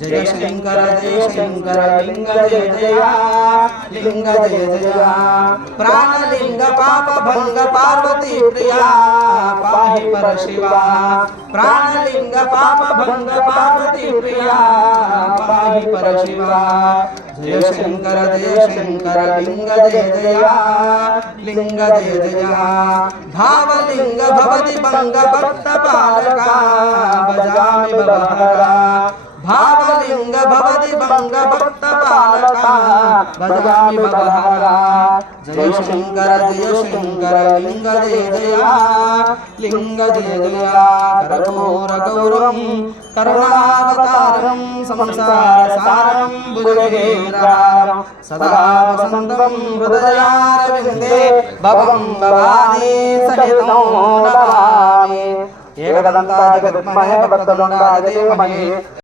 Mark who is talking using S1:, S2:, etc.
S1: जय शंकर जय शंकर, लिंग जय जया, लिंग जय जया। प्राणलिंग पाप भंग पार्वती प्रिया, पाहि पर शिवा। प्राणलिंग पाप भंग पार्वती प्रिया, पाहि पर शिवा। जय शंकर जय शंकर, लिंग जय जया, लिंग जय जया। भावलिंग, भवति భావలింగ భవతి భంగ భక్త పాలక భజామి భవహరా జయ శంకర జయ శంకర లింగ జయ జయా లింగ జయ జయా కరఘోర గౌరవం కరుణావతారం సంసార సారం భుజగేంద్రారం సదా హృదయారవిందే భవం భవానీ సహితం నమః एकदन्ताय विद्महे वक्रतुण्डाय धीमहि